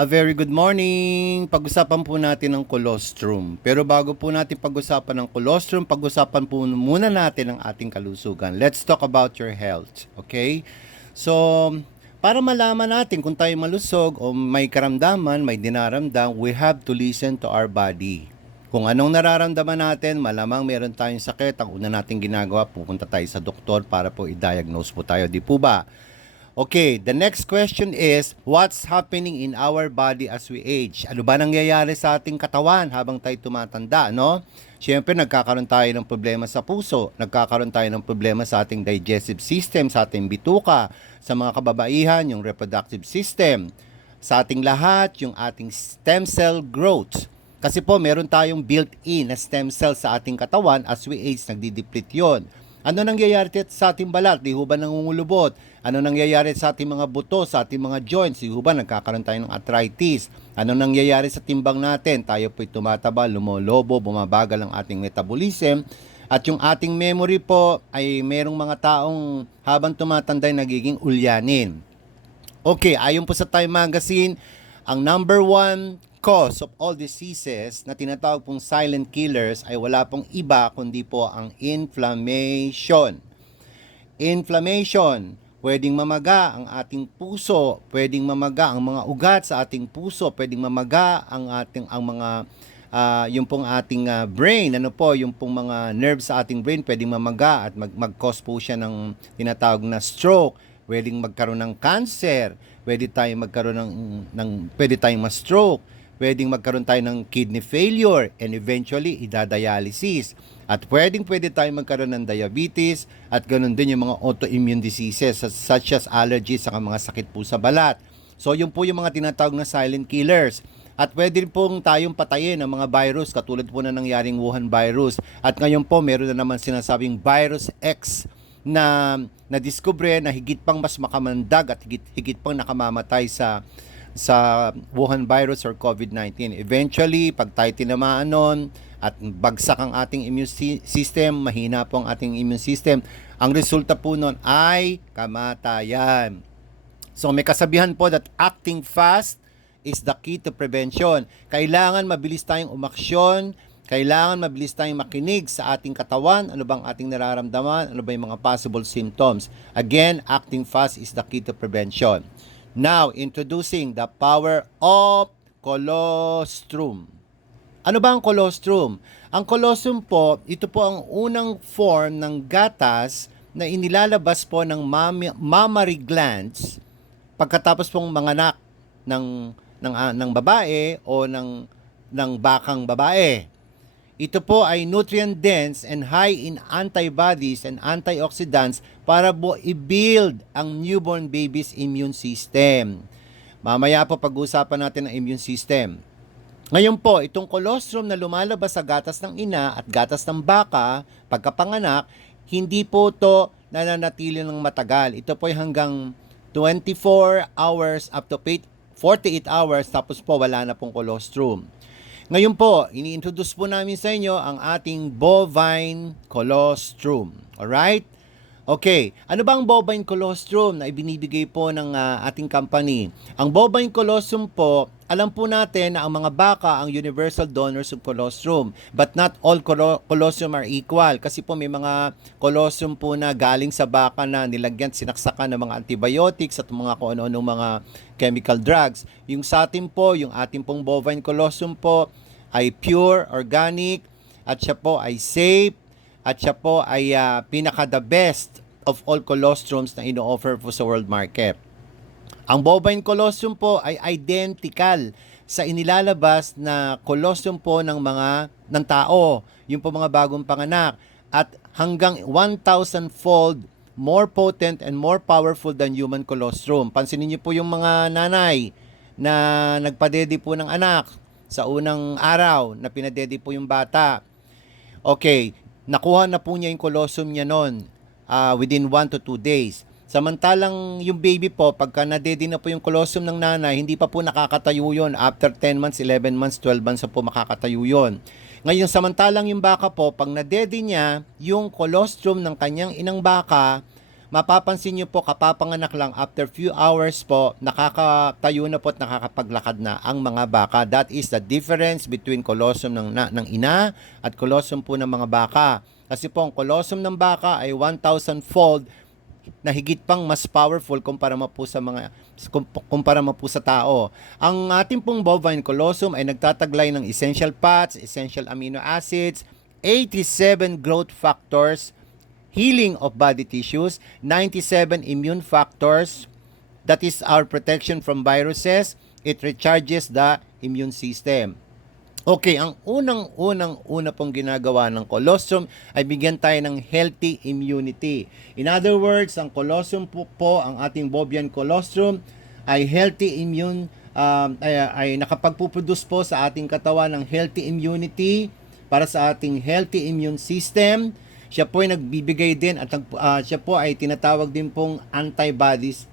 A very good morning! Pag-usapan po natin ang colostrum. Pero bago po natin pag-usapan ng colostrum, pag-usapan po muna natin ang ating kalusugan. Let's talk about your health. Okay? So, para malaman natin kung tayo malusog o may karamdaman, may dinaramdam, we have to listen to our body. Kung anong nararamdaman natin, malamang meron tayong sakit, ang una nating ginagawa, pupunta tayo sa doktor para po i-diagnose po tayo. Di po ba? Okay, the next question is, what's happening in our body as we age? Ano ba nangyayari sa ating katawan habang tayo tumatanda, no? Siyempre, nagkakaroon tayo ng problema sa puso, nagkakaroon tayo ng problema sa ating digestive system, sa ating bituka, sa mga kababaihan, yung reproductive system, sa ating lahat, yung ating stem cell growth. Kasi po, meron tayong built-in na stem cell sa ating katawan, as we age, nagdi-deplete yun. Ano nangyayari sa ating balat? Di ho ba nangungulubot? Ano nangyayari sa ating mga buto, sa ating mga joints? Di ho ba nagkakaroon tayo ng arthritis? Ano nangyayari sa timbang natin? Tayo po'y tumataba, lumolobo, bumabagal ang ating metabolism. At yung ating memory po ay merong mga taong habang tumatanda ay nagiging ulyanin. Okay, ayon po sa Time Magazine, ang number one cause of all diseases na tinatawag pong silent killers ay wala pong iba kundi po ang inflammation. Inflammation, pwedeng mamaga ang ating puso, pwedeng mamaga ang mga ugat sa ating puso, pwedeng mamaga ang mga yung pong ating brain, yung pong mga nerves sa ating brain pwedeng mamaga at mag-cause po siya ng tinatawag na stroke, pwedeng magkaroon ng cancer, pwede tayong magkaroon pwede tayong ma-stroke, pwedeng magkaroon tayo ng kidney failure and eventually idadialysis. At pwede tayong magkaroon ng diabetes at ganoon din yung mga autoimmune diseases such as allergies sa mga sakit po sa balat. So yun po yung mga tinatawag na silent killers. At pwede pong tayong patayin ng mga virus katulad po na nangyaring Wuhan virus. At ngayon po meron na naman sinasabing virus X na nadiskubre na higit pang mas makamandag at higit pang nakamamatay sa Wuhan virus or COVID-19. Eventually, pag tayo tinamaan nun at bagsak ang ating immune system, mahina po ang ating immune system, ang resulta po nun ay kamatayan. So may kasabihan po that acting fast is the key to prevention. Kailangan mabilis tayong umaksyon, kailangan mabilis tayong makinig sa ating katawan, ano bang ating nararamdaman, ano ba yung mga possible symptoms. Again, acting fast is the key to prevention. Now, introducing the power of colostrum. Ano ba ang colostrum? Ang colostrum po, ito po ang unang form ng gatas na inilalabas po ng mammary glands pagkatapos pong manganak ng babae o ng bakang babae. Ito po ay nutrient-dense and high in antibodies and antioxidants para po i-build ang newborn baby's immune system. Mamaya po pag-uusapan natin ang immune system. Ngayon po, itong colostrum na lumalabas sa gatas ng ina at gatas ng baka pagkapanganak, hindi po ito nananatili ng matagal. Ito po ay hanggang 24 hours up to 48 hours tapos po wala na pong colostrum. Ngayon po, ini-introduce po namin sa inyo ang ating bovine colostrum. Alright? Okay, ano ba ang bovine colostrum na ibinibigay po ng ating company? Ang bovine colostrum po, alam po natin na ang mga baka ang universal donors of colostrum. But not all colostrum are equal. Kasi po may mga colostrum po na galing sa baka na nilagyan, sinaksakan ng mga antibiotics at mga kung ano-ano mga chemical drugs. Yung sa atin po, yung ating pong bovine colostrum po ay pure, organic, at siya po ay safe, at siya po ay pinaka-the best of all colostrums na ino-offer po sa world market. Ang bovine colostrum po ay identical sa inilalabas na colostrum po ng tao, yung po mga bagong panganak, at hanggang 1,000-fold more potent and more powerful than human colostrum. Pansinin niyo po yung mga nanay na nagpadede po ng anak sa unang araw na pinadede po yung bata. Okay, nakuha na po niya yung colostrum niya noon within 1 to 2 days. Samantalang yung baby po, pagka nadede na po yung colostrum ng nanay, hindi pa po nakakatayo yun. After 10 months, 11 months, 12 months po makakatayo yun. Ngayon, samantalang yung baka po, pag nadede niya yung colostrum ng kanyang inang baka, mapapansin nyo po kapapanganak lang after few hours po, nakakatayo na po at nakakapaglakad na ang mga baka. That is the difference between colostrum ng ina at colostrum po ng mga baka. Kasi po ang colostrum ng baka ay 1,000-fold na higit pang mas powerful kumpara mo po sa tao. Ang ating pong bovine colostrum ay nagtataglay ng essential fats, essential amino acids, 87 growth factors, healing of body tissues, 97 immune factors, that is our protection from viruses, it recharges the immune system. Okay, ang unang-una pong ginagawa ng colostrum ay bigyan tayo ng healthy immunity. In other words, ang colostrum po ang ating bovine colostrum ay healthy immune, ay nakapagpuproduce po sa ating katawan ng healthy immunity para sa ating healthy immune system. Siya po ay nagbibigay din at siya po ay tinatawag din pong antibodies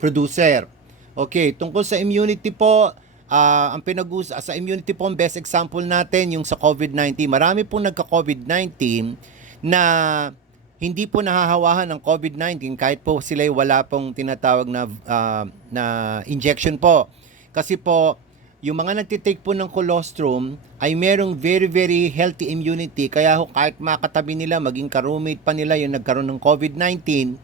producer. Okay, tungkol sa immunity po, sa immunity po, ang best example natin yung sa COVID-19. Marami pong nagka-COVID-19 na hindi po nahahawahan ng COVID-19 kahit po sila wala pong tinatawag na injection po. Kasi po, yung mga nagtitake po ng colostrum ay merong very, very healthy immunity. Kaya kahit makatabi nila, maging ka-roommate pa nila yung nagkaroon ng COVID-19,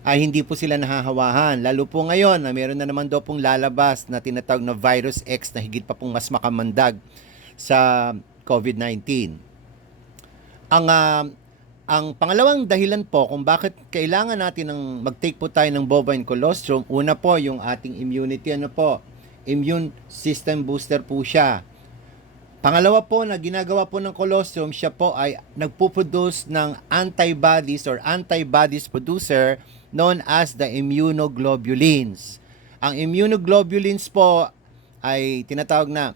ay hindi po sila nahahawahan. Lalo po ngayon na meron na naman daw pong lalabas na tinatawag na virus X na higit pa pong mas makamandag sa COVID-19. Ang pangalawang dahilan po kung bakit kailangan natin mag-take po tayo ng bovine colostrum, una po yung ating immunity, immune system booster po siya. Pangalawa po na ginagawa po ng colostrum, siya po ay nagpo-produce ng antibodies or antibodies producer known as the immunoglobulins. Ang immunoglobulins po ay tinatawag na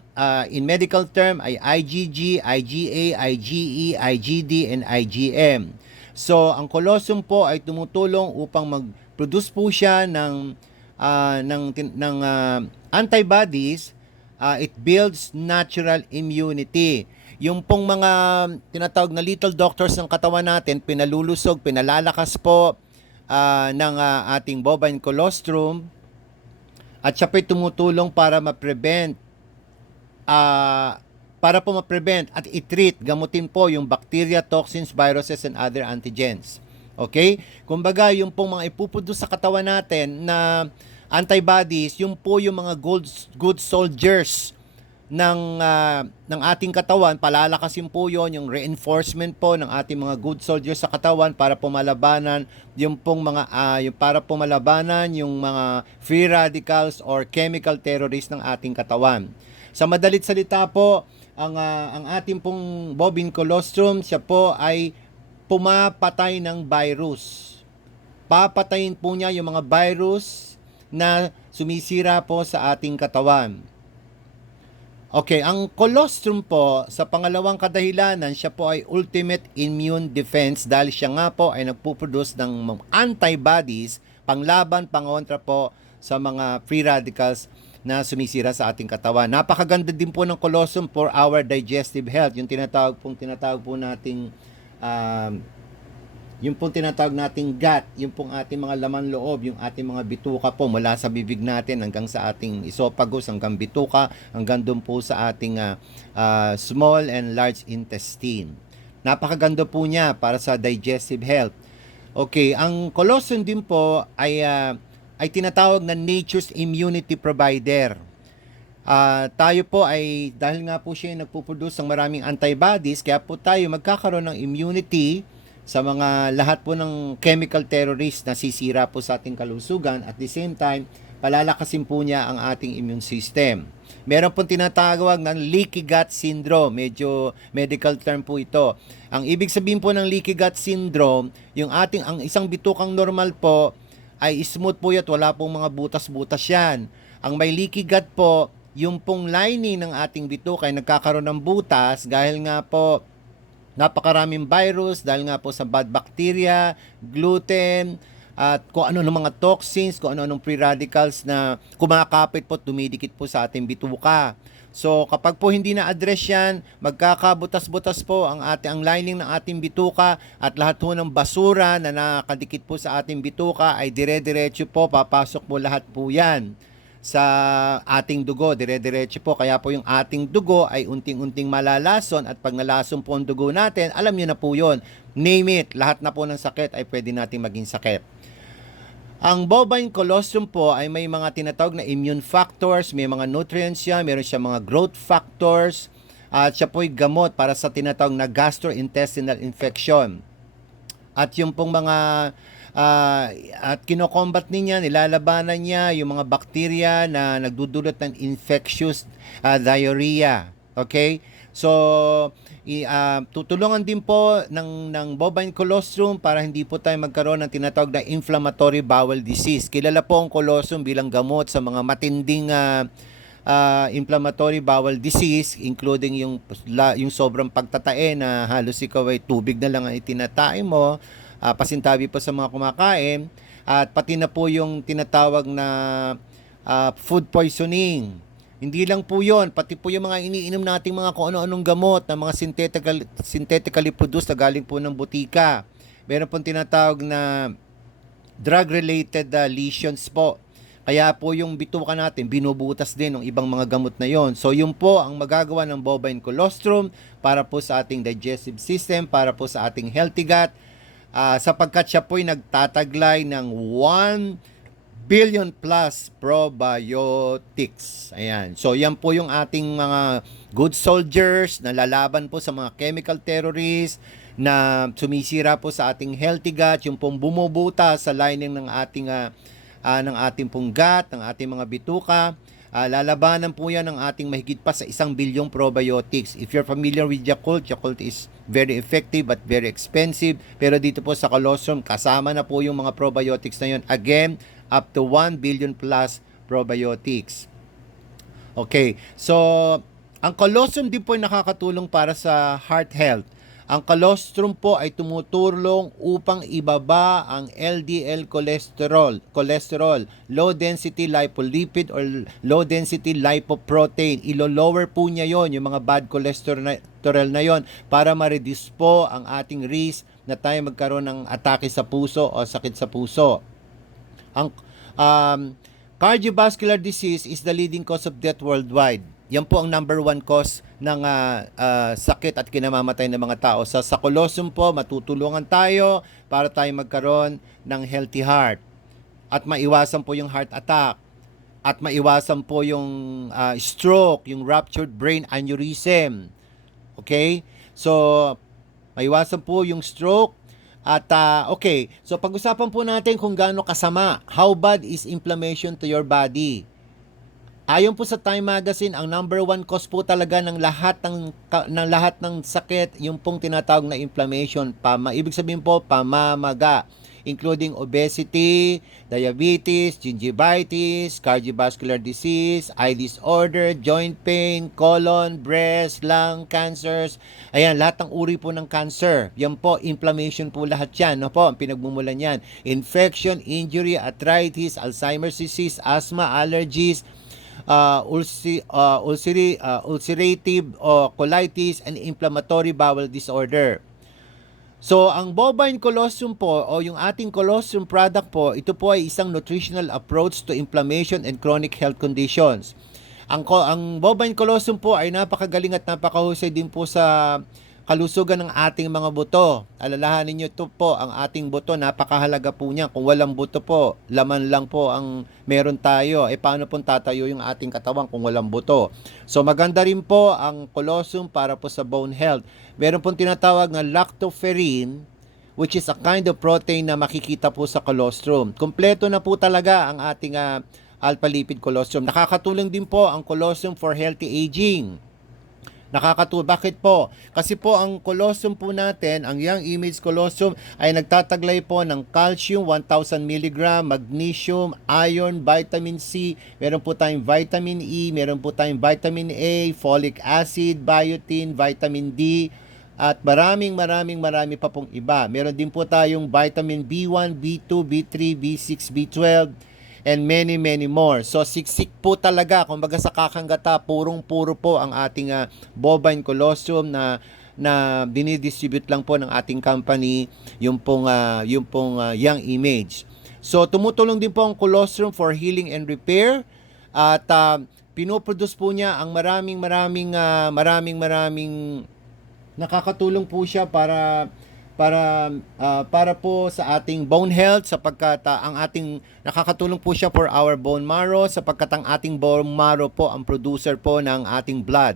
in medical term ay IgG, IgA, IgE, IgD, and IgM. So, ang colostrum po ay tumutulong upang mag-produce po siya ng antibodies. It builds natural immunity. Yung pong mga tinatawag na little doctors ng katawan natin, pinalulusog, pinalalakas po ng ating bovine colostrum at siya po'y tumutulong para ma-prevent at i-treat, gamutin po yung bacteria, toxins, viruses, and other antigens. Okay? Kumbaga, yung pong mga ipuproduce sa katawan natin na antibodies, yung po yung mga good soldiers ng ating katawan, palalakasin po yon yung reinforcement po ng ating mga good soldiers sa katawan para pumalabanan yung pong yung mga free radicals or chemical terrorists ng ating katawan. Sa madalit salita po, ang ating pong bovine colostrum, siya po ay pumapatay ng virus. Papatayin po niya yung mga virus na sumisira po sa ating katawan. Okay, ang colostrum po, sa pangalawang kadahilanan, siya po ay ultimate immune defense dahil siya nga po ay nagpuproduce ng antibodies panglaban, pangontra po sa mga free radicals na sumisira sa ating katawan. Napakaganda din po ng colostrum for our digestive health. Yung tinatawag po nating yung pong tinatawag nating gut, yung pong ating mga laman loob, yung ating mga bituka po mula sa bibig natin hanggang sa ating esophagus, hanggang bituka, hanggang doon po sa ating small and large intestine. Napakaganda po niya para sa digestive health. Okay, ang colostrum din po ay tinatawag na nature's immunity provider. Tayo po ay, dahil nga po siya nagpuproduce ng maraming antibodies, kaya po tayo magkakaroon ng immunity sa mga lahat po ng chemical terrorists na sisira po sa ating kalusugan. At the same time, palalakasin po niya ang ating immune system. Meron pong tinatawag ng leaky gut syndrome. Medyo medical term po ito. Ang ibig sabihin po ng leaky gut syndrome, ang isang bitukang normal po ay smooth po yan, wala pong mga butas-butas yan. Ang may leaky gut po, yung pong lining ng ating bituka ay nagkakaroon ng butas dahil nga po napakaraming virus, dahil nga po sa bad bacteria, gluten, at kung ano ng mga toxins, kung ano-anong free radicals na kumakapit po, dumidikit po sa ating bituka. So kapag po hindi na-address yan, magkakabutas-butas po ang lining ng ating bituka at lahat po ng basura na nakadikit po sa ating bituka ay dire-diretso po, papasok po lahat po yan sa ating dugo, dire-diretso po. Kaya po yung ating dugo ay unting-unting malalason at pag nalason po ang dugo natin, alam nyo na po yun. Name it, lahat na po ng sakit ay pwede nating maging sakit. Ang bovine colostrum po ay may mga tinatawag na immune factors, may mga nutrients siya, meron siya mga growth factors, at siya po'y gamot para sa tinatawag na gastrointestinal infection. At yung pong mga at kinokombat niya, nilalabanan niya yung mga bakterya na nagdudulot ng infectious diarrhea. Okay? So, tutulungan din po ng bovine colostrum para hindi po tayo magkaroon ng tinatawag na inflammatory bowel disease. Kilala po ang colostrum bilang gamot sa mga matinding inflammatory bowel disease, including yung sobrang pagtatae na halos ikaw ay tubig na lang ang itinatae mo, pasintabi po sa mga kumakain, at pati na po yung tinatawag na food poisoning. Hindi lang po yon, pati po yung mga iniinom nating mga kung ano-anong gamot na mga synthetically produced na galing po ng butika. Meron pong tinatawag na drug-related lesions po. Kaya po yung bituka natin, binubutas din ng ibang mga gamot na yon. So yun po ang magagawa ng bovine colostrum para po sa ating digestive system, para po sa ating healthy gut, sapagkat siya po'y nagtataglay ng 1 billion plus probiotics. Ayan. So yan po yung ating mga good soldiers na lalaban po sa mga chemical terrorists na sumisira po sa ating healthy gut, yung pong bumubuta sa lining ng ating pong gut, ng ating mga bituka. Lalabanan po yan ng ating mahigit pa sa 1 bilyong probiotics. If you're familiar with Yakult, Yakult is very effective but very expensive. Pero dito po sa colostrum, kasama na po yung mga probiotics na yun. Again, up to 1 billion plus probiotics. Okay, so ang colostrum din po ay nakakatulong para sa heart health. Ang colostrum po ay tumutulong upang ibaba ang LDL cholesterol, low density lipolipid or low density lipoprotein. Ilo-lower po niya yon, yung mga bad cholesterol na yon, para ma-reduce po ang ating risk na tayo magkaroon ng atake sa puso o sakit sa puso. Ang cardiovascular disease is the leading cause of death worldwide. Yan po ang number 1 cause ng sakit at kinamamatay ng mga tao. Sa colostrum po, matutulungan tayo para tayo magkaroon ng healthy heart. At maiwasan po yung heart attack. At maiwasan po yung stroke, yung ruptured brain aneurysm. Okay? So, maiwasan po yung stroke. At okay, so pag-usapan po natin kung gaano kasama. How bad is inflammation to your body? Ayon po sa Time Magazine, ang number 1 cause po talaga ng lahat ng sakit, yung pong tinatawag na inflammation. Ibig sabihin po, pamamaga, including obesity, diabetes, gingivitis, cardiovascular disease, eye disorder, joint pain, colon, breast, lung, cancers. Ayan, lahat ng uri po ng cancer. Yan po, inflammation po lahat yan. No po, ang pinagmumulan yan. Infection, injury, arthritis, Alzheimer's disease, asthma, allergies, ulcerative colitis, and inflammatory bowel disorder. So, ang bovine colostrum po o yung ating colostrum product po, ito po ay isang nutritional approach to inflammation and chronic health conditions. Ang bovine colostrum po ay napakagaling at napakahusay din po sa kalusugan ng ating mga buto. Alalahanin nyo ito po, ang ating buto, napakahalaga po niya. Kung walang buto po, laman lang po ang meron tayo. Paano pong tatayo yung ating katawan kung walang buto? So maganda rin po ang colostrum para po sa bone health. Meron pong tinatawag na lactoferrin, which is a kind of protein na makikita po sa colostrum. Kompleto na po talaga ang ating alpha lipid colostrum. Nakakatulong din po ang colostrum for healthy aging. Bakit po? Kasi po ang colostrum po natin, ang Young Image colostrum ay nagtataglay po ng calcium 1000 mg, magnesium, iron, vitamin C, meron po tayong vitamin E, meron po tayong vitamin A, folic acid, biotin, vitamin D, at marami pa pong iba. Meron din po tayong vitamin B1, B2, B3, B6, B12, and many more. So siksik po talaga, kumbaga sa kakanggata, purong-puro po ang ating bovine colostrum na dinidistribute lang po ng ating company, yung pong Young Image. So tumutulong din po ang colostrum for healing and repair, at pinoproduce po niya ang maraming nakakatulong po siya para po sa ating bone health, sapagkat ang ating nakakatulong po siya for our bone marrow, sapagkat ang ating bone marrow po ang producer po ng ating blood.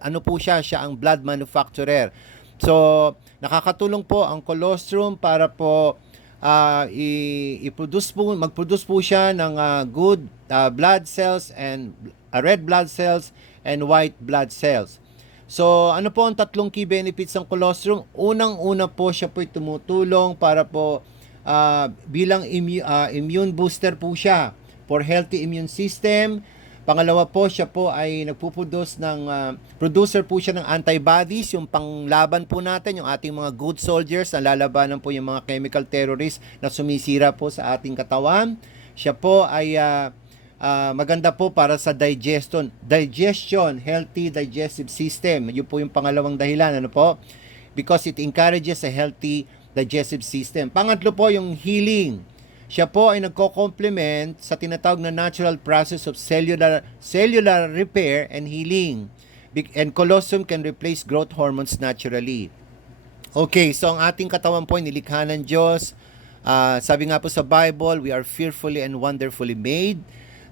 Ano po siya ang blood manufacturer. So nakakatulong po ang colostrum para po mag-produce po siya ng good blood cells, and red blood cells and white blood cells. So, ano po ang tatlong key benefits ng colostrum? Unang-una po, siya po tumutulong para po bilang immune booster po siya for healthy immune system. Pangalawa po, siya po ay producer po siya ng antibodies, yung panglaban po natin, yung ating mga good soldiers na lalabanan po yung mga chemical terrorists na sumisira po sa ating katawan. Siya po ay maganda po para sa digestion, healthy digestive system. Yun po yung pangalawang dahilan, ano po? Because it encourages a healthy digestive system. Pangatlo po, yung healing. Siya po ay nagko-complement sa tinatawag na natural process of cellular repair and healing. And colostrum can replace growth hormones naturally. Okay, so ang ating katawan po ay nilikha ng Diyos. Sabi nga po sa Bible, we are fearfully and wonderfully made.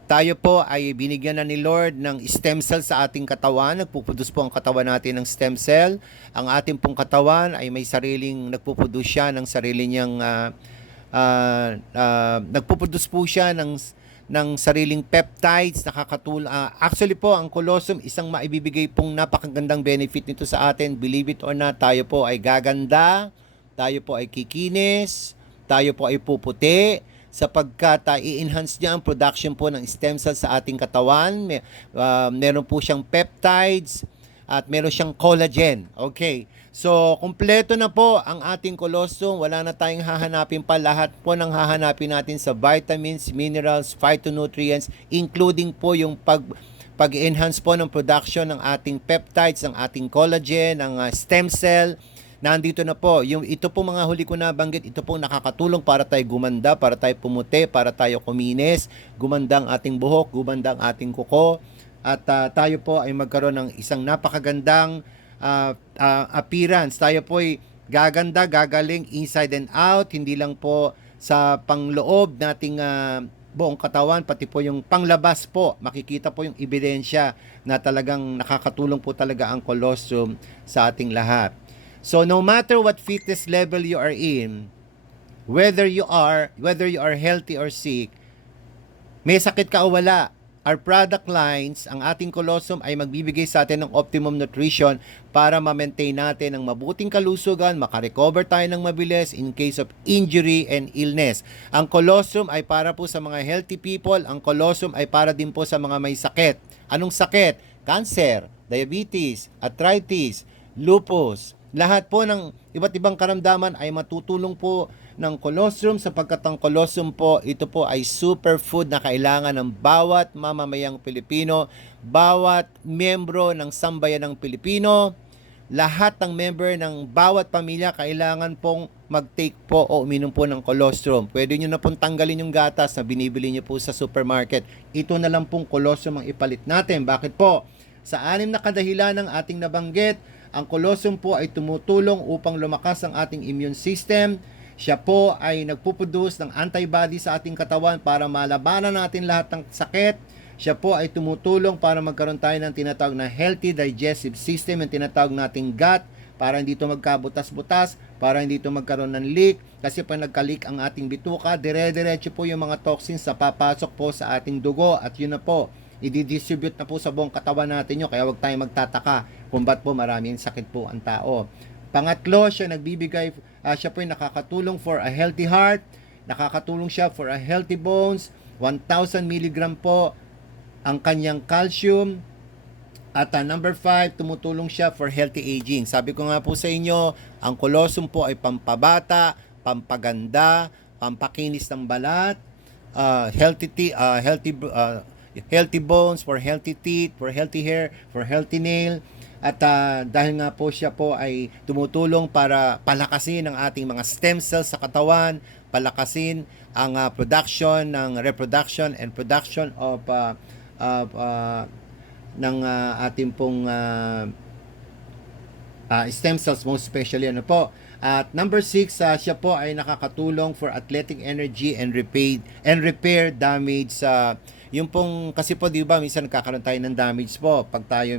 Tayo po ay binigyan na ni Lord ng stem cell sa ating katawan. Nagpuproduce po ang katawan natin ng stem cell. Ang ating pong katawan ay may nagpuproduce siya ng sarili niyang nagpuproduce po siya ng sariling peptides. Actually po, ang colostrum, isang maibibigay pong napakagandang benefit nito sa atin. Believe it or not, tayo po ay gaganda, tayo po ay kikinis, tayo po ay puputi, sapagkat i-enhance niya ang production po ng stem cells sa ating katawan. Meron po siyang peptides at meron siyang collagen. Okay. So, kumpleto na po ang ating colostrum. Wala na tayong hahanapin pa. Lahat po ng hahanapin natin sa vitamins, minerals, phytonutrients, including po yung pag-enhance po ng production ng ating peptides, ng ating collagen, ng stem cell. Nandito na po. Ito po mga huli ko nabanggit, ito po nakakatulong para tayo gumanda, para tayo pumuti, para tayo kuminis, gumanda ang ating buhok, gumanda ang ating kuko, at tayo po ay magkaroon ng isang napakagandang appearance. Tayo po ay gaganda, gagaling inside and out, hindi lang po sa pangloob nating buong katawan, pati po yung panglabas po. Makikita po yung ebidensya na talagang nakakatulong po talaga ang colostrum sa ating lahat. So no matter what fitness level you are in, whether you are healthy or sick, may sakit ka o wala, our product lines, ang ating colostrum ay magbibigay sa atin ng optimum nutrition para ma-maintain natin ang mabuting kalusugan, makarecover tayo ng mabilis in case of injury and illness. Ang colostrum ay para po sa mga healthy people, ang colostrum ay para din po sa mga may sakit. Anong sakit? Cancer, diabetes, arthritis, lupus. Lahat po ng iba't ibang karamdaman ay matutulong po ng colostrum, sapagkat ang colostrum po, ito po ay superfood na kailangan ng bawat mamamayang Pilipino, bawat miyembro ng sambayan ng Pilipino, lahat ng member ng bawat pamilya kailangan pong mag-take po o uminom po ng colostrum. Pwede nyo na pong tanggalin yung gatas na binibili nyo po sa supermarket. Ito na lang pong colostrum ang ipalit natin. Bakit po? Sa 6 na kadahilan ng ating nabanggit, ang colostrum po ay tumutulong upang lumakas ang ating immune system. Siya po ay nagpuproduce ng antibody sa ating katawan para malabanan natin lahat ng sakit. Siya po ay tumutulong para magkaroon tayo ng tinatawag na healthy digestive system, yung tinatawag nating gut, para hindi ito magkabutas-butas, para hindi ito magkaroon ng leak. Kasi pag nagka-leak ang ating bituka, dire-diretso po yung mga toxins sa papasok po sa ating dugo, at yun na po, i-distribute na po sa buong katawan natin yun. Kaya huwag tayong magtataka kung ba't po maraming sakit po ang tao. Pangatlo, siya po ay nakakatulong for a healthy heart, nakakatulong siya for a healthy bones. 1,000 mg po ang kanyang calcium, At number 5, tumutulong siya for healthy aging. Sabi ko nga po sa inyo, ang colostrum po ay pampabata, pampaganda, pampakinis ng balat, healthy bones, for healthy teeth, for healthy hair, for healthy nail. At dahil nga po siya po ay tumutulong para palakasin ang ating mga stem cells sa katawan, palakasin ang reproduction and production of ng ating pong stem cells, most especially ano po. At number 6, siya po ay nakakatulong for athletic energy and repair damage sa yung pong, kasi po di ba minsan nagkakaroon tayo ng damage po pag tayo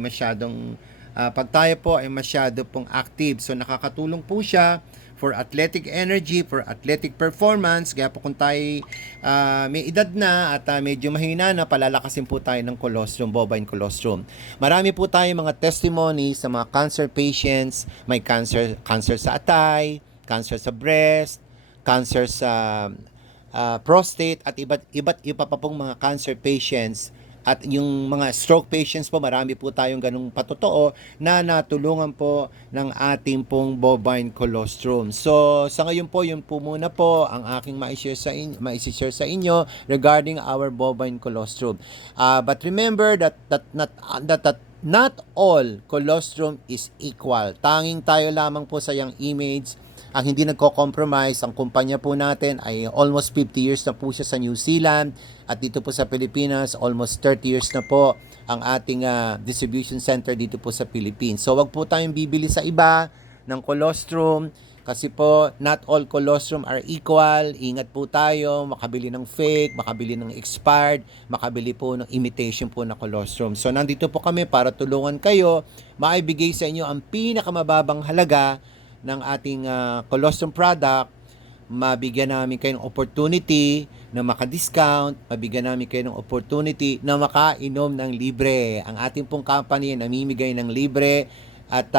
po ay masyado pong active. So nakakatulong po siya for athletic energy, for athletic performance. Kaya po kung tayo may edad na at medyo mahina na, palalakasin po tayo ng colostrum, bovine colostrum. Marami po tayo mga testimonies sa mga cancer patients. May cancer sa atay, cancer sa breast, cancer sa prostate, at iba't iba pa pong mga cancer patients. At yung mga stroke patients po, marami po tayong ganung patotoo na natulungan po ng ating pong bovine colostrum. So, sa ngayon po, yun po muna po ang aking ma-share sa inyo regarding our bovine colostrum. But remember that not all colostrum is equal. Tanging tayo lamang po sa yung image ang hindi nagko-compromise. Ang kumpanya po natin ay almost 50 years na po siya sa New Zealand, at dito po sa Pilipinas almost 30 years na po ang ating distribution center dito po sa Philippines. So wag po tayong bibili sa iba ng colostrum, kasi po not all colostrum are equal. Ingat po tayo, makabili ng fake, makabili ng expired, makabili po ng imitation po na colostrum. So nandito po kami para tulungan kayo, maibigay sa inyo ang pinakamababang halaga ng ating colostrum product. Mabigyan namin kayo ng opportunity na maka-discount, mabigyan namin kayo ng opportunity na makainom ng libre. Ang ating pong company namimigay ng libre, at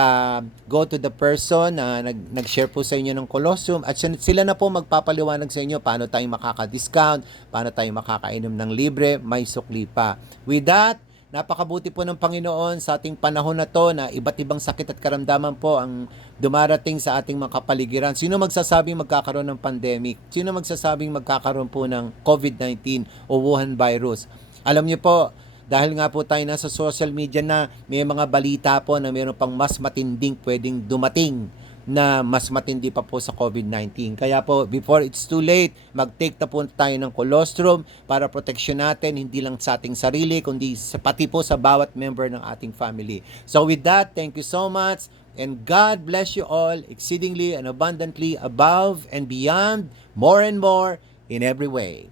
go to the person na nag-share po sa inyo ng colostrum, at sila na po magpapaliwanag sa inyo paano tayo makaka-discount, paano tayo makakainom ng libre, may sukli pa. With that, napakabuti po ng Panginoon sa ating panahon na to, na iba't ibang sakit at karamdaman po ang dumarating sa ating mga kapaligiran. Sino magsasabing magkakaroon ng pandemic? Sino magsasabing magkakaroon po ng COVID-19 o Wuhan virus? Alam niyo po, dahil nga po tayo nasa social media na, may mga balita po na mayroon pang mas matinding pwedeng dumating, na mas matindi pa po sa COVID-19. Kaya po, before it's too late, mag-take na po tayo ng colostrum para proteksyon natin, hindi lang sa ating sarili, kundi pati po sa bawat member ng ating family. So with that, thank you so much, and God bless you all exceedingly and abundantly, above and beyond, more and more, in every way.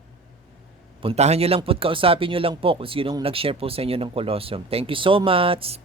Puntahan nyo lang po at kausapin nyo lang po kung sinong nag-share po sa inyo ng colostrum. Thank you so much.